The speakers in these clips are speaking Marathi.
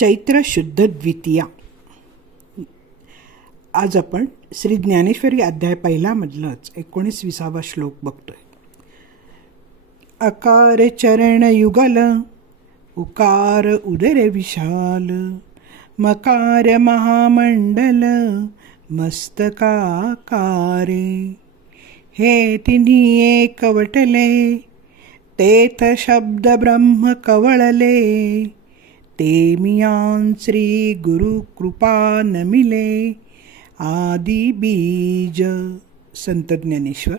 चैत्र शुद्ध द्वितीया. आज आपण श्री ज्ञानेश्वरी अध्याय पहिल्यामधलंच एकोणीसविसावा श्लोक बघतोय. अकार चरण युगल उकार उदर विशाल मकार महामंडल मस्तकाकारे. हे तिन्ही कवटले तेथ शब्द ब्रह्म कवळले ते मियान श्री गुरु कृपा नमिले बीज संत ज्ञानेश्वर।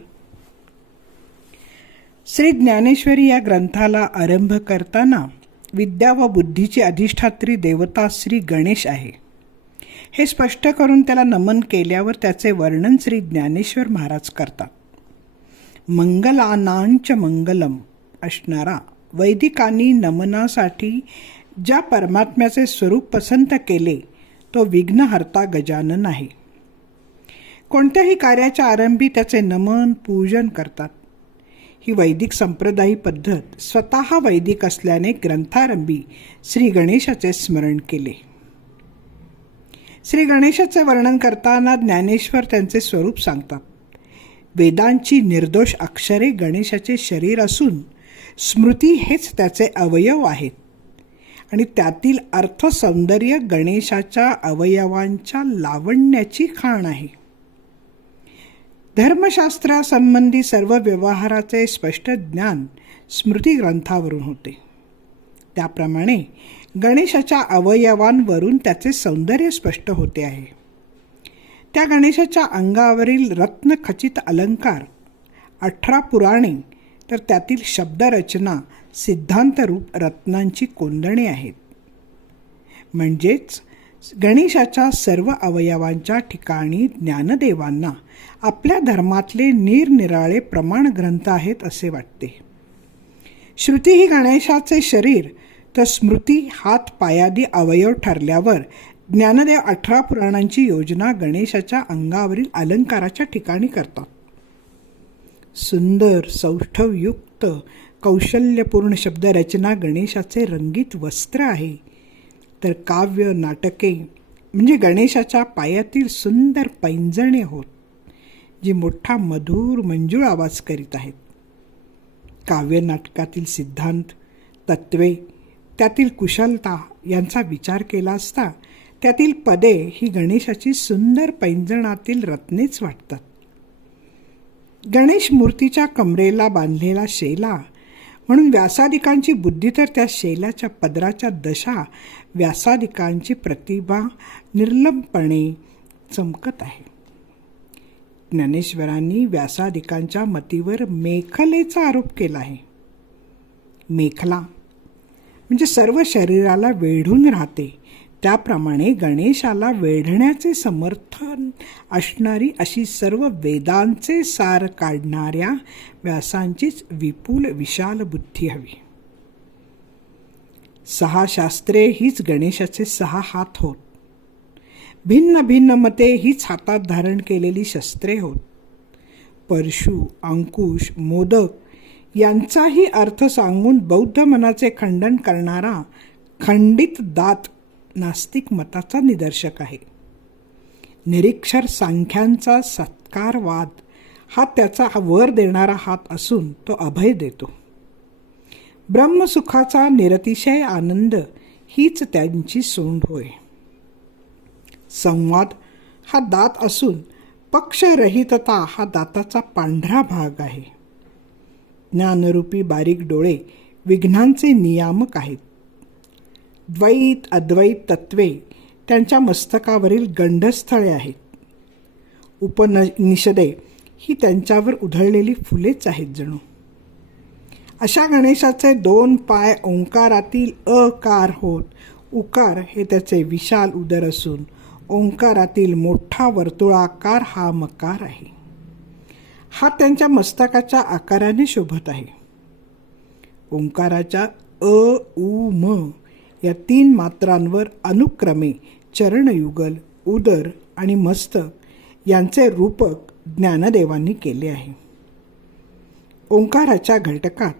श्री ज्ञानेश्वरी या ग्रंथाला आरंभ करताना विद्या व बुद्धीची अधिष्ठात्री देवता श्री गणेश आहे. हे स्पष्ट करून त्याला नमन केल्यावर त्याचे वर्णन श्री ज्ञानेश्वर महाराज करतात. मंगलानांच मंगलम असणारा वैदिकांनी नमनासाठी ज्या परमात्म्याचे स्वरूप पसंत केले तो विघ्नहर्ता गजानन आहे. कोणत्याही कार्याच्या आरंभी त्याचे नमन पूजन करतात. ही वैदिक संप्रदायी पद्धत स्वतः वैदिक असल्याने ग्रंथारंभी श्री गणेशाचे स्मरण केले. श्री गणेशाचे वर्णन करताना ज्ञानेश्वर त्यांचे स्वरूप सांगतात. वेदांची निर्दोष अक्षरे गणेशाचे शरीर असून स्मृती हेच त्याचे अवयव आहेत. आणि त्यातील अर्थ सौंदर्य गणेशाच्या अवयवांच्या लावण्याची खाण आहे. धर्मशास्त्रासंबंधी सर्व व्यवहाराचे स्पष्ट ज्ञान स्मृती ग्रंथावरून होते. त्याप्रमाणे गणेशाच्या अवयवांवरून त्याचे सौंदर्य स्पष्ट होते आहे. त्या गणेशाच्या अंगावरील रत्नखचित अलंकार अठरा पुराणे तर त्यातील शब्दरचना सिद्धांतरूप रत्नांची कोंदणे आहेत. म्हणजेच गणेशाच्या सर्व अवयवांच्या ठिकाणी ज्ञानदेवांना आपल्या धर्मातले निरनिराळे प्रमाण ग्रंथ आहेत असे वाटते. श्रुती ही गणेशाचे शरीर तर स्मृती हात पायादी अवयव ठरल्यावर ज्ञानदेव अठरा पुराणांची योजना गणेशाच्या अंगावरील अलंकाराच्या ठिकाणी करतात. सुंदर सौष्ठवयुक्त कौशल्यपूर्ण शब्दरचना गणेशाचे रंगीत वस्त्र आहे. तर काव्य नाटके म्हणजे गणेशाच्या पायातील सुंदर पैंजणे होत जी मोठा मधुर मंजूळ आवाज करीत आहेत. काव्य नाटकातील सिद्धांत तत्वे त्यातील कुशलता यांचा विचार केला असता त्यातील पदे ही गणेशाची सुंदर पैंजणातील रत्नेच वाटतात. गणेश मूर्तीच्या कमरेला बांधलेला शेला म्हणून व्यासादिकांची बुद्धी तर त्या शैलाच्या पदराच्या दशा व्यासादिकांची प्रतिभा निर्लंबपणे चमकत आहे. ज्ञानेश्वरांनी व्यासादिकांच्या मतीवर मेखलेचा आरोप केला आहे. मेखला म्हणजे सर्व शरीराला वेढून राहते त्याप्रमाणे गणेशाला वेढण्याचे समर्थन असणारी अशी सर्व वेदांचे सार काढणाऱ्या व्यासांचीच विपुल विशाल बुद्धी हवी. सहा शास्त्रे हीच गणेशाचे सहा हात होत. भिन्न भिन्न मते हीच हातात धारण केलेली शस्त्रे होत. परशु अंकुश मोदक यांचाही अर्थ सांगून बौद्ध मनाचे खंडन करणारा खंडित दात नास्तिक मताचा निदर्शक आहे. निरीक्षर सांख्यांचा सत्कारवाद हा त्याचा वर देणारा हात असून तो अभय देतो. ब्रह्मसुखाचा निरतिशय आनंद हीच त्यांची सोंड होय. संवाद हा दात असून पक्षरहितता हा दाताचा पांढरा भाग आहे. ज्ञानरूपी बारीक डोळे विघ्नांचे नियामक आहेत. द्वैत अद्वैत तत्वे त्यांच्या मस्तकावरील गंडस्थळे आहेत. उपनिषदे ही त्यांच्यावर उधळलेली फुलेच आहेत जणू. अशा गणेशाचे दोन पाय ओंकारातील अकार होत. उकार हे त्याचे विशाल उदर असून ओंकारातील मोठा वर्तुळाकार हा मकार आहे. हा त्यांच्या मस्तकाच्या आकाराने शोभत आहे. ओंकाराच्या अ उ म या तीन मात्रांवर अनुक्रमे चरणयुगल उदर आणि मस्तक यांचे रूपक ज्ञानदेवांनी केले आहे. ओंकाराच्या घटकात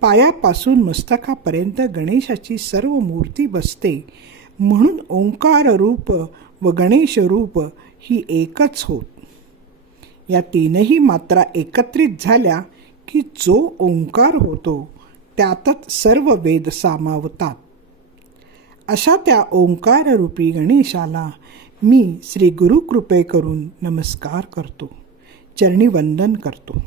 पायापासून मस्तकापर्यंत गणेशाची सर्व मूर्ती बसते म्हणून ओंकार रूप व गणेश रूप ही एकच होत. या तीनही मात्रा एकत्रित झाल्या की जो ओंकार होतो त्यातच सर्व वेद सामावतात. अशा त्या ओंकाररूपी गणेशाला मी श्री गुरुकृपे करून नमस्कार करतो. चरणी वंदन करतो.